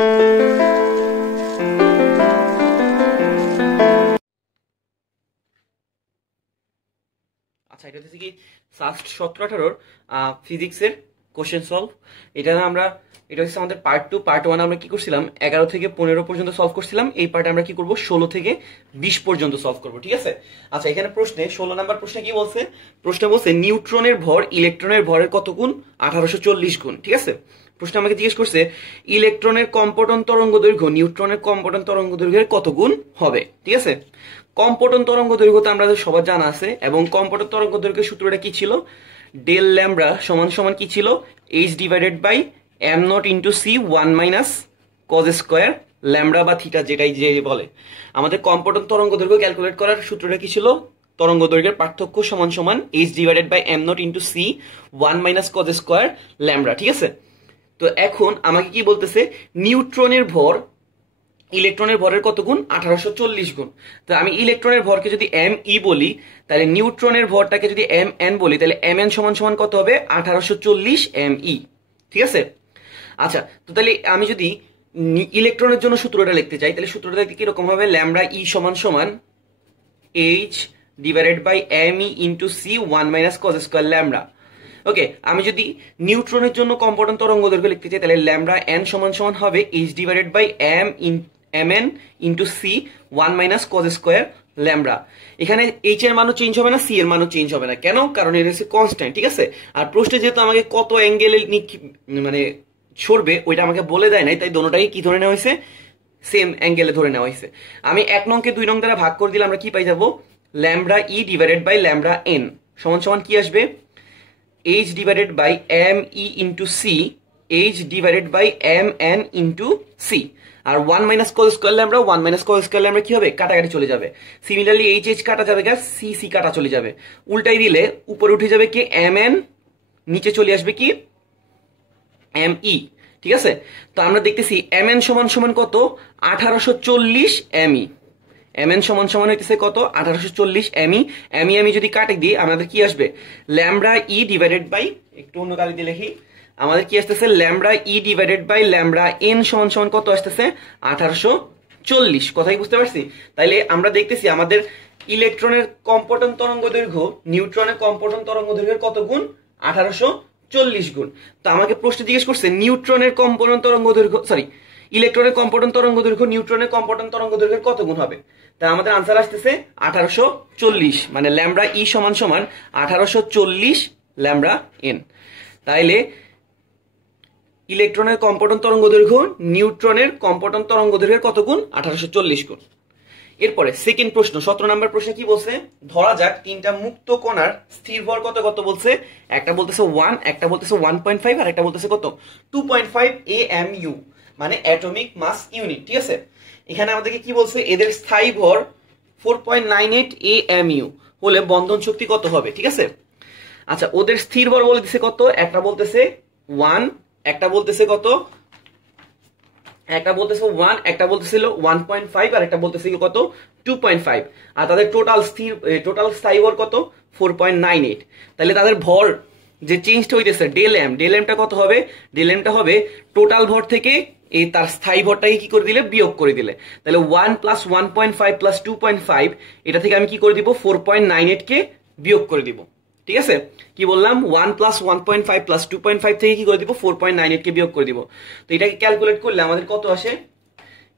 আচ্ছা, এটা হচ্ছে কি ফার্স্ট 17-18 ফিজিক্সের কোশ্চেন সলভ। এটা হচ্ছে আমাদের পার্ট 2। পার্ট 1 আমরা কি করছিলাম 11 থেকে 15 পর্যন্ত সলভ করছিলাম। এই পার্টে আমরা কি করব 16 থেকে 20 পর্যন্ত সলভ করব, ঠিক আছে। আচ্ছা, এখানে প্রশ্নে 16 নাম্বার প্রশ্নে কি বলছে? প্রশ্নে বলছে নিউট্রনের ভর ইলেকট্রনের ভরের কত গুণ? 1840 গুণ, ঠিক আছে। প্রশ্ন আমাকে জিজ্ঞেস করছে ইলেকট্রনের কম্পটন তরঙ্গ দৈর্ঘ্য নিউট্রনের কম্পটন তরঙ্গ দৈর্ঘ্যের কত গুণ হবে, ঠিক আছে। কম্পটন তরঙ্গ দৈর্ঘ্য তো আমরা সবার জানা আছে, এবং কম্পটন তরঙ্গ দৈর্ঘ্যের সূত্রটা কি ছিল? ডেল ল্যামডা সমান সমান কি ছিল? h divided by m not into c 1 minus cos square lambda বা থিটা, যেটাই যে বলে। আমাদের কম্পটন তরঙ্গ দৈর্ঘ্য ক্যালকুলেট করার সূত্রটা কি ছিল? তরঙ্গ দৈর্ঘ্যের পার্থক্য সমান সমান h divided by m not into c 1 minus cos square lambda, ঠিক আছে। তো এখন আমাকে কি বলতেছে নিউট্রনের ভর ইলেকট্রনের ভরের কত গুণ? 1840 গুণ। তো আমি ইলেকট্রনের ভরকে যদি এম ই বলি, তাহলে নিউট্রনের ভরটাকে যদি এম এন বলি, তাহলে এম এন সমান সমান কত হবে? 1840 এম ই, ঠিক আছে। আচ্ছা, তো তাহলে আমি যদি ইলেকট্রনের জন্য সূত্রটা লিখতে চাই, তাহলে সূত্রটা কিরকম হবে? ল্যামডা ই সমান সমান H divided by M E into C 1 minus cos square lambda. Okay, আমি যদি নিউট্রনের জন্য কম্পটন তরঙ্গ দৈর্ঘ্য লিখতে চাই, তাহলে ল্যামডা এন সমান সমান হবে h divided by m n into C 1 minus cos square lambda. এখানে এইচ এর মানও চেঞ্জ হবে না, সি এর মানও চেঞ্জ হবে না। কেন? কারণ এটা হচ্ছে কনস্ট্যান্ট, ঠিক আছে। আর প্রশ্নে যেহেতু আমাকে কত অ্যাঙ্গেলে মানে সরবে ওইটা আমাকে বলে দেয় নাই, তাই দোনোটাই কি ধরে নেওয়া হয়েছে? সেম অ্যাঙ্গেলে ধরে নেওয়া হয়েছে। আমি 1 নংকে 2 নং দ্বারা ভাগ করে দিলে আমরা কি পাই যাবো? Lambda e divided by lambda n সমান সমান কি আসবে? h divided by m e into c h divided by m n into c। R 1 minus cos square lambda 1 minus cos square lambda কি হবে? কাটাকাটি চলে যাবে। সিমিলারলি h h কাটা যাবে, c c কাটা চলে যাবে। উল্টাই দিলে উপরে উঠে যাবে কি m n, নিচে চলে আসবে কি m e, ঠিক আছে। তো আমরা দেখতেছি m n সমান সমান কত? 1840 m e। এম এন সমান সমান হইতেছে কত? 1840 এমই। এমই যদি কাটে দিই আমাদের কি আসবে? ল্যামডা ই ডিভাইডেড বাই, একটু অন্য কালি দিয়ে লিখি, আমাদের কি আসতেছে? Lambda e divided by lambda n সমান সমান কত আসতেছে? 1840। কথাই বুঝতে পারছি? তাইলে আমরা দেখতেছি আমাদের ইলেকট্রনের কম্পটন তরঙ্গ দৈর্ঘ্য নিউট্রনের কম্পটন তরঙ্গ দৈর্ঘ্যের কত গুণ? 1840 গুণ। তো আমাকে প্রশ্ন জিজ্ঞেস করছে নিউট্রনের কম্পটন তরঙ্গ দৈর্ঘ্য, সরি, ইলেকট্রনের কম্পটন তরঙ্গ দৈর্ঘ্য নিউট্রনের কম্পটন তরঙ্গ দৈর্ঘ্যের কত গুণ হবে? তাই আমাদের আনসার আসতেছে 1840, মানে ল্যামডা ই সমান সমান 1840 ল্যামডা এন। তাইলে ইলেকট্রনের কম্পটন তরঙ্গ দৈর্ঘ্য নিউট্রনের কম্পটন তরঙ্গ দৈর্ঘ্যের কত গুণ? 1840 গুণ। এরপরে সেকেন্ড প্রশ্ন 17 নম্বর প্রশ্নে কি বলছে? ধরা যাক তিনটা মুক্ত কণার স্থির ভর কত কত বলছে। একটা বলতেছে 1, একটা বলতেছে 1.5, আর একটা বলতেছে কত? 2.5 AMU, মানে অ্যাটমিক মাস ইউনিট, ঠিক আছে। এখানে আমাদেরকে কি বলছে? এদের স্থায়ী ভর 4.98 AMU হলে বন্ধন শক্তি কত হবে, ঠিক আছে। আচ্ছা, ওদের স্থির ভর বলে দিছে কত? একটা বলতেছে 1, একটা বলতেছে কত? একটা বলতেছে 1, একটা বলতেছিল 1.5, আর একটা বলতেছে কত? 2.5। আর তাদের টোটাল স্থায়ী ভর কত? 4.98। তাহলে তাদের ভর যে চেঞ্জটা হইতেছে ডেল এমটা কত হবে? ডেল এমটা হবে টোটাল ভর থেকে এই তার স্থায়ী ভরটাকে কি করে দিলে? বিয়োগ করে দিলে। তাহলে 1 প্লাস 1.5 প্লাস 2.5, এটা থেকে আমি কি করে দিব? 4.98 কে বিয়োগ করে দিব, ঠিক আছে। কি বললাম? 1 প্লাস 1.5 প্লাস 2.5 থেকে কি করে দিব? 4.98 কে বিয়োগ করে দিব। তো এটাকে ক্যালকুলেট করলে আমাদের কত আসে?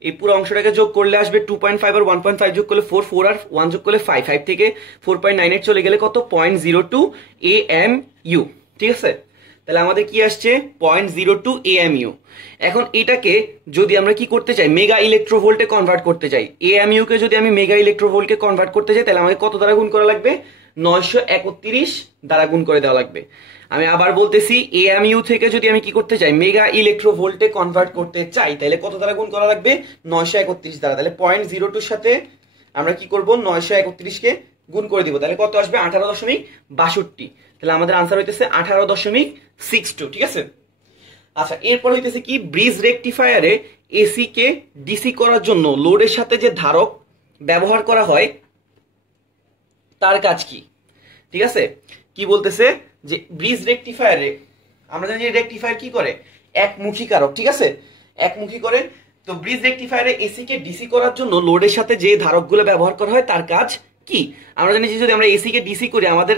এই পুরো অংশটাকে যোগ করলে আসবে 2.5 আর 1.5 যোগ করলে 4, 4 আর 1 যোগ করলে 5, 5 থেকে 4.98 চলে গেলে কত? 0.02 AMU, ঠিক আছে। তাহলে আমাদের কি আসছে? 0.02 AMU। এখন এটাকে যদি আমরা কি করতে চাই? মেগা ইলেকট্রোভোল্টে কনভার্ট করতে চাই। AMU কে যদি আমি মেগা ইলেকট্রোভোল্টে কনভার্ট করতে চাই, তাহলে আমাকে কত দ্বারা গুণ করা লাগবে? 931 দ্বারা গুণ করে দেওয়া লাগবে। আমি আবার বলতেছি, AMU থেকে যদি আমি কি করতে চাই? মেগা ইলেকট্রোভোল্টে কনভার্ট করতে চাই, তাহলে কত দ্বারা গুণ করা লাগবে? 931 দ্বারা। তাহলে 0.02 সাথে আমরা কি করব? 931 কে গুণ করে দিব। তাহলে কত আসবে? 18.62। তাহলে আমাদের আনসার হইতেছে 18.62, ঠিক আছে। আচ্ছা, এরপর হইতেছে কি? ব্রিজ রেকটিফায়ারে এসি কে ডিসি করার জন্য লোডের সাথে যে ধারক ব্যবহার করা হয় তার কাজ কি, ঠিক আছে। কি বলতেছে? যে ব্রিজ রেকটিফায়ারে আমরা জানি রেকটিফায়ার কি করে? একমুখী কারক, ঠিক আছে। একমুখী করে। তো ব্রিজ রেকটিফায়ারে এসি কে ডিসি করার জন্য লোডের সাথে যে ধারকগুলো ব্যবহার করা হয় তার কাজ কি? আমরা জানি যে যদি আমরা এসি কে ডিসি করি আমাদের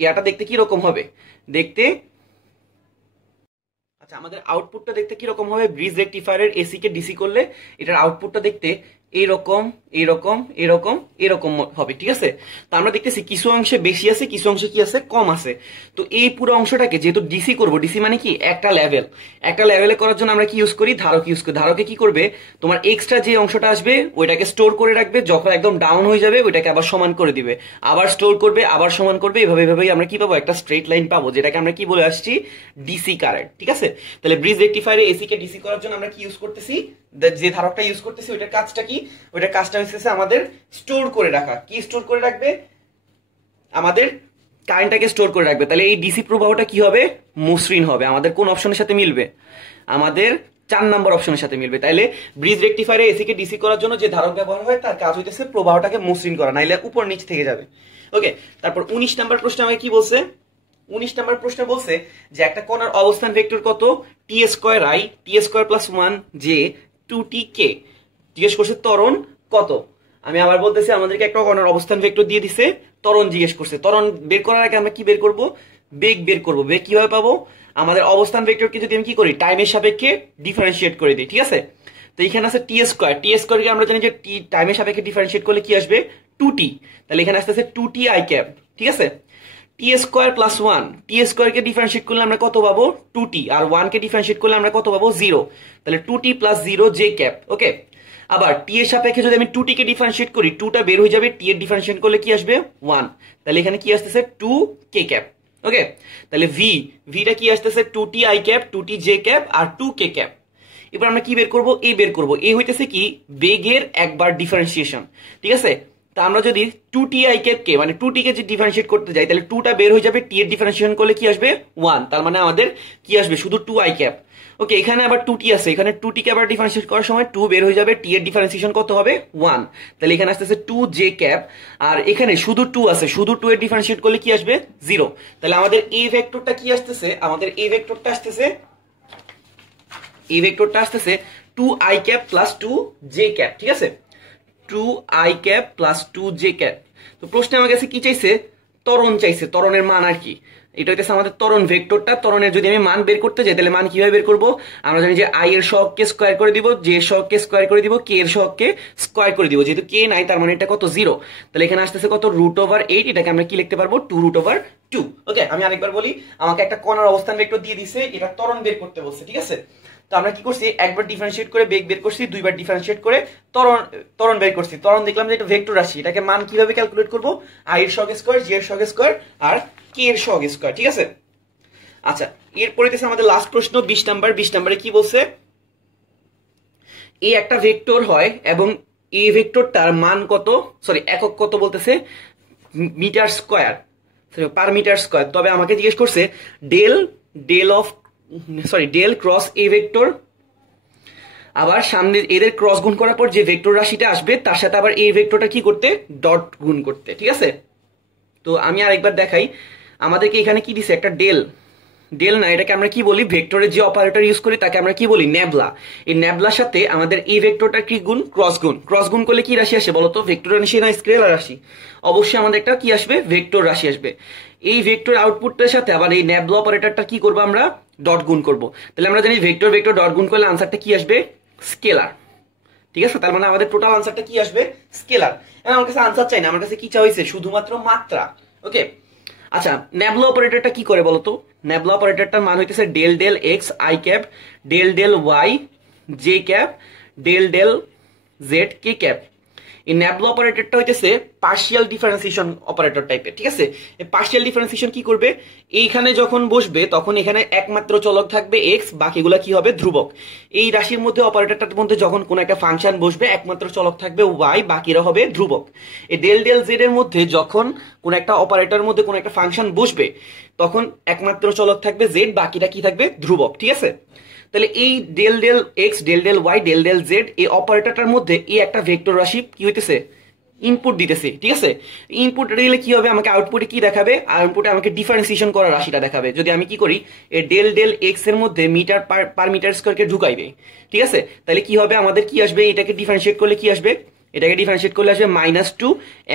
ইয়াটা দেখতে কি রকম হবে, দেখতে আচ্ছা আমাদের আউটপুটটা দেখতে কি রকম হবে? ব্রিজ রেকটিফায়ারের এসি কে ডিসি করলে এটার আউটপুটটা দেখতে এইরকম এরকম এরকম এরকম হবে, ঠিক আছে? তো আমরা দেখতেছি কিছু অংশে বেশি আছে, কিছু অংশে কি আছে, কম আছে। তো এই পুরো অংশটাকে যেহেতু ডিসি করব, ডিসি মানে কি একটা লেভেল, একটা লেভেলে করার জন্য আমরা কি ইউজ করি? ধারক ইউজ করি। ধারকে কি করবে, তোমার এক্সট্রা যে অংশটা আসবে ওইটাকে স্টোর করে রাখবে, যখন একদম ডাউন হয়ে যাবে ওইটাকে আবার সমান করে দিবে, আবার স্টোর করবে, আবার সমান করবে, এভাবে এভাবেই আমরা কি পাবো? একটা স্ট্রেট লাইন পাবো, যেটাকে আমরা কি বলে আসছি? ডিসি কারেন্ট, ঠিক আছে? তাহলে ব্রিজ রেকটিফায়ারে এসি কে ডিসি করার জন্য আমরা কি ইউজ করতেছি? যে ধারকটা ইউজ করতেছি ওইটার কাজটা কি? ওইটার কাজটা হচ্ছে আমাদের স্টোর করে রাখা। কি স্টোর করে রাখবে? আমাদের কারেন্টটাকে স্টোর করে রাখবে। তাহলে এই ডিসি প্রবাহটা কি হবে? মসৃণ হবে। আমাদের কোন অপশনের সাথে মিলবে? আমাদের 4 নম্বর অপশনের সাথে মিলবে। তাইলে ব্রিজ রেকটিফায়ারে এসি কে ডিসি করার জন্য যে ধারক ব্যবহার হয় তার কাজ হইতেছে প্রবাহটাকে মসৃণ করা, নাইলে উপর নিচ থেকে যাবে। ওকে, তারপর 19 নম্বর প্রশ্ন আমাকে কি বলছে? 19 নম্বর প্রশ্ন বলছে যে একটা কণার অবস্থান ভেক্টর কত? T square I T square plus 1 J 2টি কে। জিজ্ঞেস করছে ত্বরণ কত। আমি আবার বলতেছি, আমাদেরকে একটা কণার অবস্থান ভেক্টর দিয়ে দিছে, ত্বরণ জিজ্ঞেস করছে। ত্বরণ বের করার আগে আমরা কি বের করব? বেগ বের করব। বেগ কিভাবে পাবো? আমাদের অবস্থান ভেক্টরকে যদি আমি কি করি, টাইমের সাপেক্ষে ডিফারেন্সিয়েট করে দিই, ঠিক আছে? তো এখানে আছে টি স্কয়ার। টি স্কয়ারকে আমরা জানি যে টি টাইমের সাপেক্ষে ডিফারেন্সিয়েট করলে কি আসবে? 2টি। তাহলে এখানে আসতেছে 2টি আই ক্যাপ, ঠিক আছে? টি স্কয়ার প্লাস 1, টি স্কয়ারকে ডিফারেন্সিয়েট করলে আমরা কত পাবো? 2টি। আর 1 কে ডিফারেন্সিয়েট করলে আমরা কত পাবো? 0। তাহলে 2টি প্লাস 0 জে ক্যাপ। ওকে, আবার টি এর সাপেক্ষে যদি আমি 2টি কে ডিফারেন্সিয়েট করি, 2টা বের হয়ে যাবে, টি এর ডিফারেন্সিয়েট করলে কি আসবে? 1। তাহলে এখানে কি আসতেছে? 2 কে ক্যাপ। ওকে, তাহলে ভিটা কি আসতেছে? 2টি আই ক্যাপ, 2টি জে ক্যাপ আর 2 কে ক্যাপ। এবার আমরা কি বের করব? এ বের করব। এ হইতেছে কি? বেগের একবার ডিফারেন্সিয়েশন, ঠিক আছে? তা আমরা যদি 2টি আই ক্যাপ কে মানে 2টি কে যদি ডিফারেন্সিয়েট করতে যাই, তাহলে 2টা বের হয়ে যাবে, টি এর ডিফারেন্সিয়েশন করলে কি আসবে? 1। তার মানে আমাদের কি আসবে? শুধু 2 আই ক্যাপ। ওকে, এখানে আবার 2টি আছে, এখানে 2টি কে আবার ডিফারেন্সিয়েট করার সময় 2 বের হয়ে যাবে, টি এর ডিফারেন্সিয়েশন কত হবে? 1। তাহলে এখানে আসতেছে 2 জে ক্যাপ। আর এখানে শুধু 2 আছে, শুধু 2 এর ডিফারেন্সিয়েট করলে কি আসবে? 0। তাহলে আমাদের এই ভেক্টরটা কি আসতেছে? আমাদের এই ভেক্টরটা আসতেছে, এই ভেক্টরটা আসতেছে 2 I cap plus 2 J cap, ঠিক আছে? 2 I cap plus 2 J cap. তো প্রশ্নে আমার কাছে কি চাইছে? ত্বরণ চাইছে। ত্বরণের মান আর কি? এটা হইতেছে আমাদের ত্বরণ ভেক্টরটা। ত্বরণের যদি আমি মান বের করতে যাই, তাহলে মান কিভাবে বের করব? আমরা জানি যে আই এর সহগকে স্কয়ার করে দিব, জে এর সহগকে স্কয়ার করে দিব, কে এর সহগকে স্কয়ার করে দিব। যেহেতু কে নাই তার মানে এটা কত? 0। তাহলে এখানে আসতেছে কত? √8। এটাকে আমরা কি লিখতে পারবো? 2√2। ওকে, আমি আরেকবার বলি, আমাকে একটা কণার অবস্থান ভেক্টর দিয়ে দিছে, এটা ত্বরণ বের করতে বলছে, ঠিক আছে? তো আমরা কি করছি? একবার ডিফারেন্সিয়েট করে বেগ বের করছি, দুইবার ডিফারেন্সিয়েট করে ত্বরণ বের করছি। ত্বরণ দেখলাম যে এটা ভেক্টর রাশি, এটাকে মান কিভাবে ক্যালকুলেট করব? আই এর সহগ স্কয়ার, জে এর সহগ স্কয়ার আর কে এর সহগ স্কয়ার, ঠিক আছে? আচ্ছা, এরপরে হচ্ছে আমাদের লাস্ট প্রশ্ন 20 নাম্বার। 20 নম্বরে কি বলছে? এই একটা ভেক্টর হয় এবং এই ভেক্টরটার মান কত? সরি, একক কত বলতেছে? Metre square, per metre square. তবে আমাকে জিজ্ঞেস করছে ডেল ক্রস এ ভেক্টর, আবার সামনে এদের ক্রস গুণ করার পর যে ভেক্টর রাশিটা আসবে তার সাথে আবার এই ভেক্টরটা কি করতে? ডট গুণ করতে, ঠিক আছে? তো আমি আরেকবার দেখাই, আমাদেরকে এখানে কি দিছে? একটা ডেল না, এটাকে আমরা কি বলি? ভেক্টরের যে অপারেটর ইউজ করি তাকে আমরা কি বলি? ন্যাবলা। এই ন্যাবলার সাথে আমাদের এই ভেক্টরটা কি গুণ? ক্রস গুণ। ক্রস গুণ করলে কি রাশি আসে বলতো? ভেক্টর রাশি না স্কেলার রাশি? অবশ্যই আমাদের একটা কি আসবে? ভেক্টর রাশি আসবে। এই ভেক্টর আউটপুটের সাথে আবার এই ন্যাবলা অপারেটরটা কি করবো? আমরা ডট গুণ করব। তাহলে আমরা জানি ভেক্টর ভেক্টর ডট গুণ করলে আনসারটা কি আসবে? স্কেলার, ঠিক আছে? তার মানে আমাদের টোটাল আনসারটা কি আসবে? স্কেলার। আমার কাছে আনসার চাই না, আমার কাছে কি চা হয়েছে? শুধুমাত্র মাত্রা। ওকে, আচ্ছা, ন্যাবলা অপারেটরটা কি করে বলতো? ন্যাবলা অপারেটরটার মান হইতেছে del del x i cap, del del y j cap, del del z k cap. এই ন্যাবলা অপারেটরটা হইতেছে পার্শিয়াল ডিফারেন্সিয়েশন অপারেটর টাইপের, ঠিক আছে? এই পার্শিয়াল ডিফারেন্সিয়েশন কি করবে? এইখানে যখন বসবে তখন এখানে একমাত্র চলক থাকবে এক্স, বাকিগুলা কি হবে? ধ্রুবক। এই রাশির মধ্যে অপারেটরটার মধ্যে যখন কোন একটা ফাংশন বসবে একমাত্র চলক থাকবে ওয়াই, বাকিরা হবে ধ্রুবক। এই ডেল ডেল জেড এর মধ্যে যখন কোন একটা অপারেটরের মধ্যে কোন একটা ফাংশন বসবে তখন একমাত্র চলক থাকবে জেড, বাকিটা কি থাকবে? ধ্রুবক, ঠিক আছে? তাহলে এই del del x, del del y, del del z এই অপারেটরটার মধ্যে এই একটা ভেক্টর রাশি কি হইতেছে? ইনপুট দিতেছি, ঠিক আছে। ইনপুট দিলে কি হবে, আমাকে আউটপুটে কি দেখাবে, আউটপুটে আমাকে ডিফারেন্সিয়েশন করা রাশিটা দেখাবে। যদি আমি কি করি, এই ডেল ডেল এক্স এর মধ্যে মিটার পার মিটার স্কয়ারকে ঢুকাইবে, ঠিক আছে। তাহলে কি হবে, আমাদের কি আসবে, এটাকে ডিফারেন্সিয়েট করলে কি আসবে, এটাকে ডিফারেন্সিয়েট করলে আসবে -2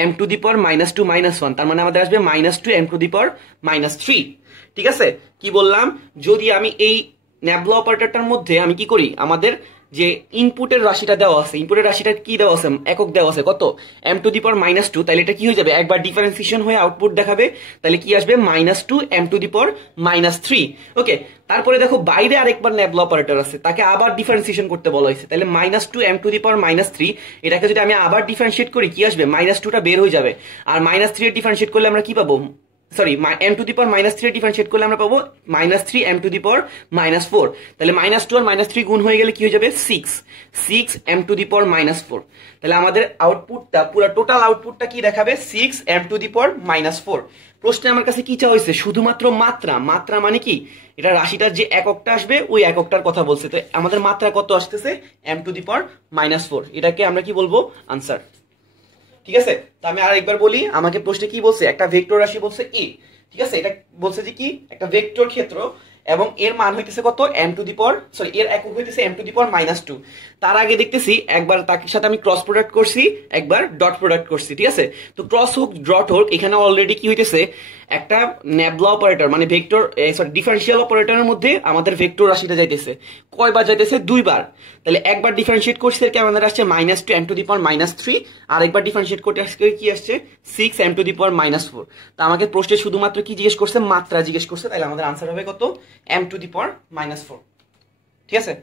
m⁻² -1, তার মানে আমাদের আসবে -2 m⁻³ ঠিক আছে। কি বললাম, যদি আমি এই ন্যাবলা অপারেটরটার মধ্যে আমি কি করি, আমাদের যে ইনপুটের রাশিটা দেওয়া আছে, ইনপুটের রাশিটা কি দেওয়া আছে, একক দেওয়া আছে কত, m⁻², তাহলে এটা কি হয়ে যাবে, একবার ডিফারেন্সিয়েশন হয়ে আউটপুট দেখাবে, তাহলে কি আসবে -2 m⁻³ ওকে। তারপরে দেখো বাইরে আরেকবার ন্যাবলা অপারেটর আছে, তাকে আবার ডিফারেন্সিয়েশন করতে বলা হয়েছে, তাহলে -2 m⁻³ এটাকে যদি আমি আবার ডিফারেন্সিয়েট করি কি আসবে, -2টা বের হয়ে যাবে, আর -3 এর ডিফারেন্সিয়েট করলে আমরা কি পাবো, সরি m⁻³ ডিফারেন্সিয়েট করলে আমরা পাবো -3 m⁻⁴, তাহলে -2 আর -3 গুণ হয়ে গেলে কি হয়ে যাবে 6 m⁻⁴। তাহলে আমাদের আউটপুটটা, পুরো টোটাল আউটপুটটা কি দেখাবে, 6 m⁻⁴। প্রশ্নে আমার কাছে কি চাওয়া হয়েছে, শুধুমাত্র মাত্রা, মাত্রা মানে কি, এটা রাশিটার যে এককটা আসবে ওই এককটার কথা বলছে, তো আমাদের মাত্রা কত আসতেছে, m⁻⁴, এটাকে আমরা কি বলবো, আনসার, ঠিক আছে। তো আমি আরেকবার বলি, আমাকে প্রশ্নে কি বলছে, একটা ভেক্টর রাশি বলছে এ, ঠিক আছে, এটা বলছে যে কি একটা ভেক্টর ক্ষেত্র এবং এর মান হইতেছে কত, এর একক হইতেছে m⁻²। তার আগে দেখতেছি একবার তার সাথে আমি ক্রস প্রোডাক্ট করছি, একবার ডট প্রোডাক্ট করছি, ঠিক আছে। তো ক্রস হোক ডট হোক, এখানে অলরেডি কি হইতেছে, একটা ন্যাবলা অপারেটর মানে ভেক্টর, সরি ডিফারেন্সিয়াল অপারেটরের মধ্যে আমাদের ভেক্টর রাশিটা যাইতেছে, কয়বার যাইতেছে, দুইবার। তাহলে একবার ডিফারেন্সিয়েট করছে এর আমাদের আসছে -2 m⁻³ আর একবার ডিফারেন্সিয়েট করতে আসছে কি আসছে 6 m⁻⁴। তা আমাকে প্রশ্নে শুধুমাত্র কি জিজ্ঞেস করছে, মাত্রা জিজ্ঞেস করছে, তাহলে আমাদের আনসার হবে কত, m⁻⁴, ঠিক আছে।